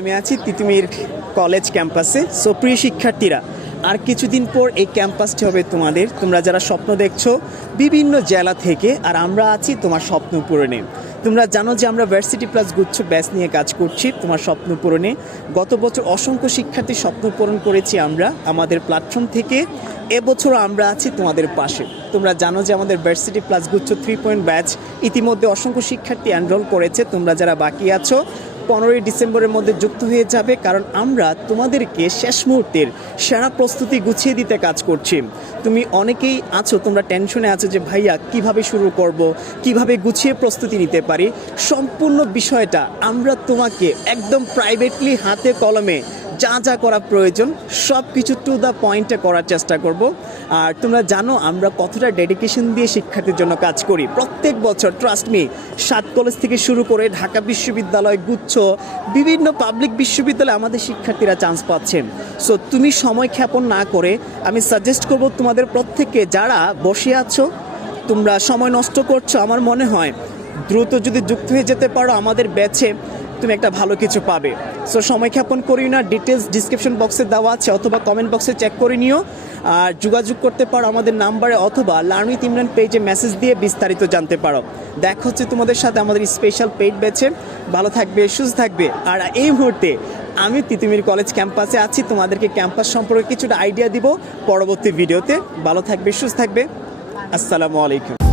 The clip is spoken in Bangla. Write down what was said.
আমি আছি, তিতুমির কলেজ ক্যাম্পাসে সো প্রিয় শিক্ষার্থীরা, আর কিছুদিন পর এই ক্যাম্পাসটি হবে তোমাদের। তোমরা যারা স্বপ্ন দেখছ, বিভিন্ন জেলা থেকে, আর আমরা আছি তোমার স্বপ্ন পূরণে। তোমরা জানো যে আমরা ভার্সিটি প্লাস গুচ্ছ ব্যাচ নিয়ে কাজ করছি তোমার স্বপ্ন পূরণে। গত বছর অসংখ্য শিক্ষার্থী স্বপ্ন পূরণ করেছি আমরা আমাদের প্ল্যাটফর্ম থেকে। এবছর আমরা আছি তোমাদের পাশে। তোমরা জানো যে আমাদের ভার্সিটি প্লাস গুচ্ছ থ্রি পয়েন্ট ব্যাচ ইতিমধ্যে অসংখ্য শিক্ষার্থী এনরোল করেছে। তোমরা যারা বাকি আছো পনেরোই ডিসেম্বরের মধ্যে যুক্ত হয়ে যাবে, কারণ আমরা তোমাদেরকে শেষ মুহূর্তের সেরা প্রস্তুতি গুছিয়ে দিতে কাজ করছি। তুমি অনেকেই আছো, তোমরা টেনশনে আছো যে, ভাইয়া, কীভাবে শুরু করব? কীভাবে গুছিয়ে প্রস্তুতি নিতে পারি? সম্পূর্ণ বিষয়টা আমরা তোমাকে একদম প্রাইভেটলি হাতে কলমে যা যা করা প্রয়োজন সব কিছু টু দ্য পয়েন্টে করার চেষ্টা করব। আর তোমরা জানো, আমরা কতটা ডেডিকেশন দিয়ে শিক্ষার্থীর জন্য কাজ করি। প্রত্যেক বছর ট্রাস্ট মি সাত কলেজ থেকে শুরু করে ঢাকা বিশ্ববিদ্যালয়, গুচ্ছ, বিভিন্ন পাবলিক বিশ্ববিদ্যালয়ে আমাদের শিক্ষার্থীরা চান্স পাচ্ছেন সো তুমি সময় ক্ষেপণ না করে আমি সাজেস্ট করব তোমাদের প্রত্যেককে যারা বসে আছো, তোমরা সময় নষ্ট করছ, আমার মনে হয় দ্রুত যদি যুক্ত হয়ে যেতে পারো আমাদের ব্যাচে, তুমি একটা ভালো কিছু পাবে। সো সময় ক্ষেপণ করি না ডিটেলস ডিসক্রিপশন বক্সে দেওয়া আছে, অথবা কমেন্ট বক্সে চেক করে নিও। আর যোগাযোগ করতে পারো আমাদের নাম্বারে অথবা লার্নিত ইমরান পেজে মেসেজ দিয়ে বিস্তারিত জানতে পারো। দেখা হচ্ছে তোমাদের সাথে আমাদের স্পেশাল পেইড ব্যাচে ভালো থাকবে, সুস্থ থাকবে। আর এই মুহূর্তে আমি তিতুমির কলেজ ক্যাম্পাসে আছি, তোমাদেরকে ক্যাম্পাস সম্পর্কে কিছুটা আইডিয়া দিব। পরবর্তী ভিডিওতে ভালো থাকবে, সুস্থ থাকবে। আসসালামু আলাইকুম।